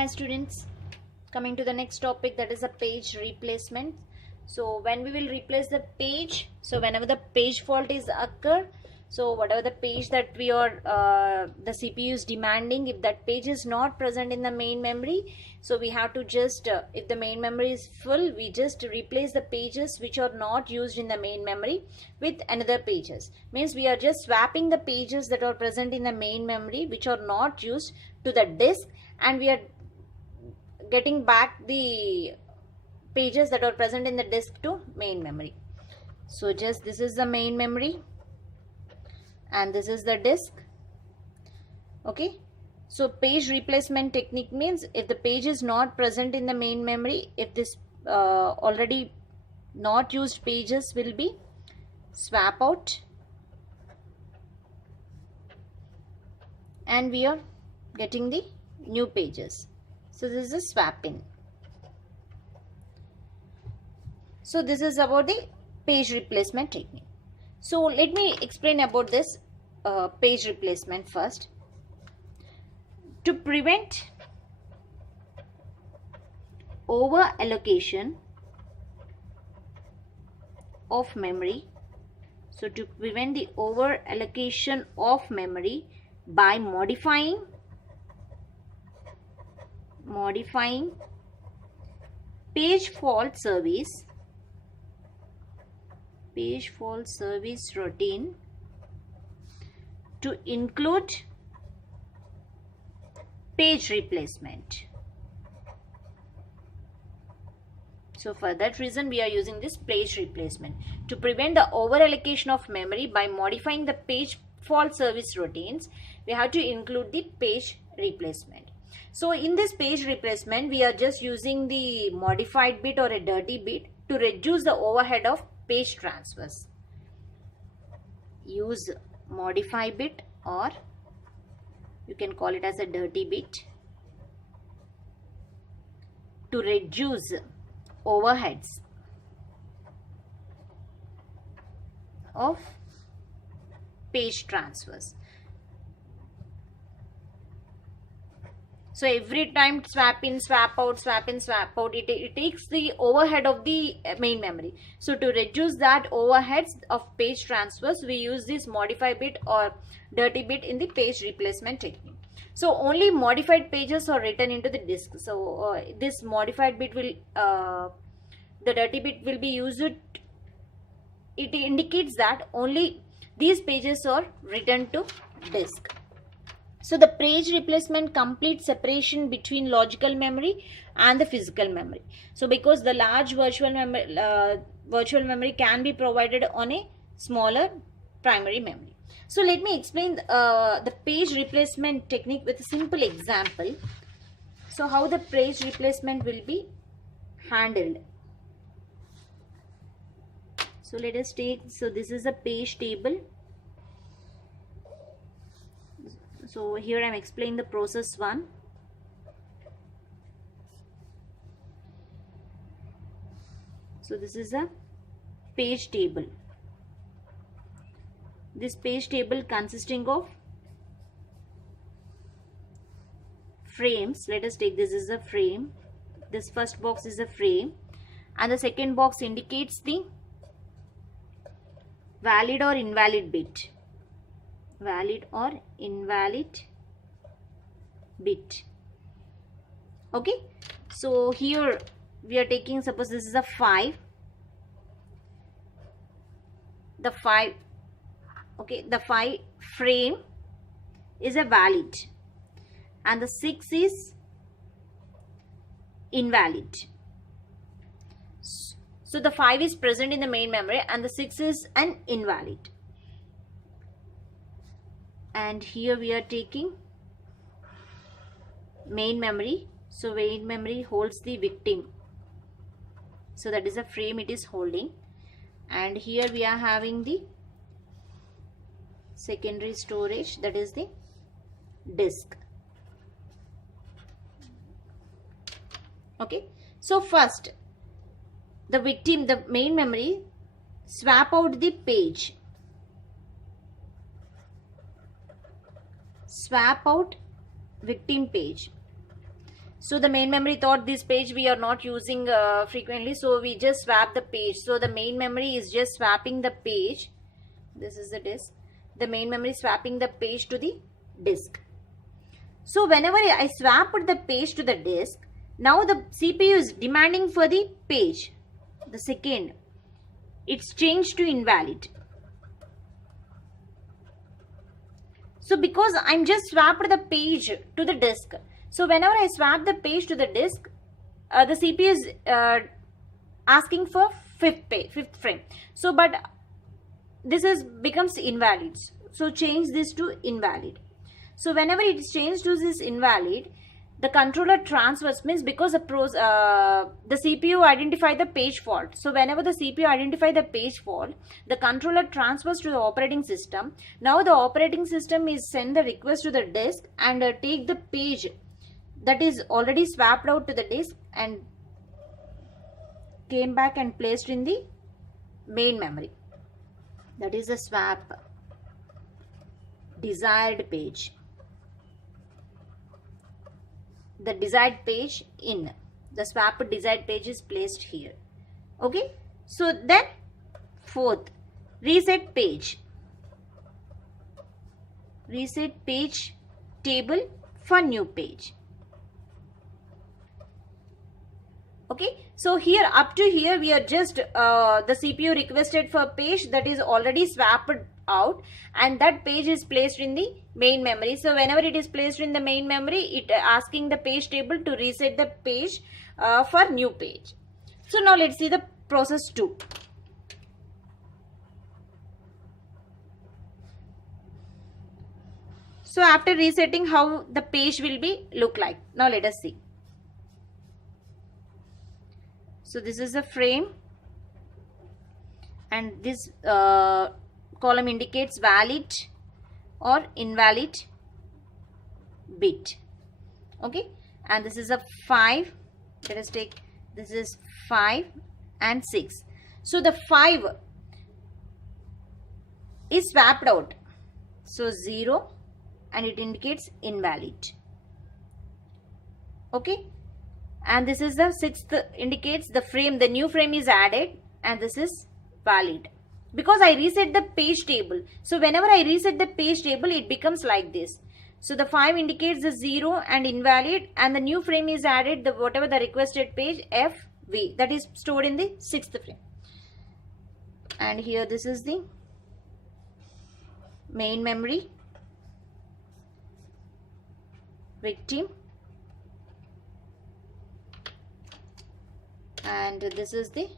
Hi students, coming to the next topic, that is a page replacement. So when we will replace the page, so whenever the page fault is occur, so whatever the page that we are the CPU is demanding, if that page is not present in the main memory, so we have to just if the main memory is full, we just replace the pages which are not used in the main memory with another pages. Means we are just swapping the pages that are present in the main memory which are not used to the disk, and we are getting back the pages that are present in the disk to main memory. So just this is the main memory and this is the disk. Okay, so page replacement technique means if the page is not present in the main memory, if this already not used pages will be swap out and we are getting the new pages. So this is a swap in. So this is about the page replacement technique. So let me explain about this page replacement first. To prevent over allocation of memory, so to prevent the over allocation of memory by modifying page fault service routine to include page replacement. So for that reason we are using this page replacement to prevent the over allocation of memory by modifying the page fault service routines. We have to include the page replacement. So in this page replacement we are just using the modified bit or a dirty bit to reduce the overhead of page transfers. Use modify bit or you can call it as a dirty bit to reduce overheads of page transfers. So every time swap in, swap out, it takes the overhead of the main memory. So to reduce that overheads of page transfers, we use this modify bit or dirty bit in the page replacement technique. So only modified pages are written into the disk. So this modified bit will, the dirty bit will be used. It indicates that only these pages are written to disk. So the page replacement completes separation between logical memory and the physical memory. So because the large virtual memory can be provided on a smaller primary memory. So let me explain the page replacement technique with a simple example. So how the page replacement will be handled. So let us take, so this is a page table. So here I am explaining the process 1. So this is a page table. This page table consisting of frames. Let us take this is a frame. This first box is a frame and the second box indicates the valid or invalid bit. Valid or invalid bit. Okay, so here we are taking, suppose this is a 5. The 5, okay, the 5 frame is a valid and the 6 is invalid. So the 5 is present in the main memory and the 6 is an invalid. And here we are taking main memory. So main memory holds the victim. So that is a frame it is holding. And here we are having the secondary storage, that is the disk. Okay. So first the victim, the main memory, swap out the page. Swap out victim page. So the main memory thought this page we are not using frequently, so we just swap the page. So the main memory is just swapping the page. This is the disk. The main memory swapping the page to the disk. So whenever I swap the page to the disk, now the CPU is demanding for the page. The second, it's changed to invalid. So because I'm just swapped the page to the disk, so whenever I swap the page to the disk, the CPU is asking for fifth frame. So but this becomes invalid. So change this to invalid. So whenever it is changed to this invalid, the controller transfers, means because the CPU identify the page fault. So whenever the CPU identify the page fault, the controller transfers to the operating system. Now the operating system is send the request to the disk and take the page that is already swapped out to the disk and came back and placed in the main memory. That is a swap desired page. The desired page in the swap desired page is placed here. Okay, so then fourth, reset page table for new page. Okay, so here up to here we are just the CPU requested for page that is already swapped out, and that page is placed in the main memory. So whenever it is placed in the main memory, it asking the page table to reset the page for new page. So now let's see the process 2. So after resetting, how the page will be look like. Now let us see. So this is a frame, and this column indicates valid or invalid bit. Okay, and this is a 5. Let us take, this is 5 and 6. So the 5 is swapped out, so 0, and it indicates invalid. Okay, and this is the 6th, indicates the frame, the new frame is added, and this is valid because I reset the page table. So whenever I reset the page table, it becomes like this. So the 5 indicates the 0 and invalid, and the new frame is added, the whatever the requested page FV, that is stored in the 6th frame. And here this is the main memory, victim, and this is the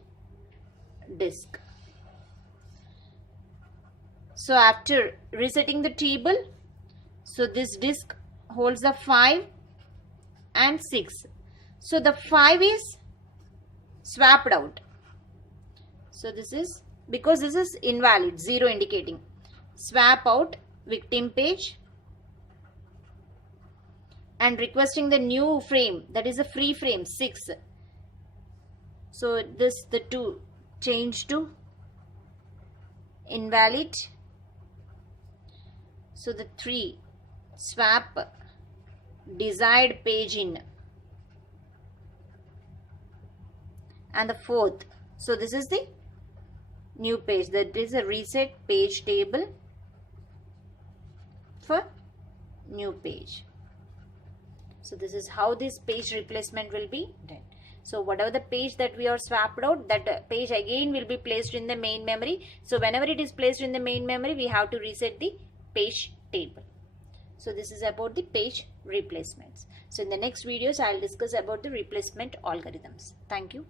disk. So after resetting the table, so this disk holds the 5 and 6. So the 5 is swapped out. So this is, because this is invalid, 0 indicating, swap out victim page and requesting the new frame, that is a free frame, 6. So this, the 2 change to invalid. So the 3 swap desired page in, and the 4th, so this is the new page, that is a reset page table for new page. So this is how this page replacement will be done. So whatever the page that we are swapped out, that page again will be placed in the main memory. So whenever it is placed in the main memory, we have to reset the page table. So this is about the page replacements. So in the next videos, I will discuss about the replacement algorithms. Thank you.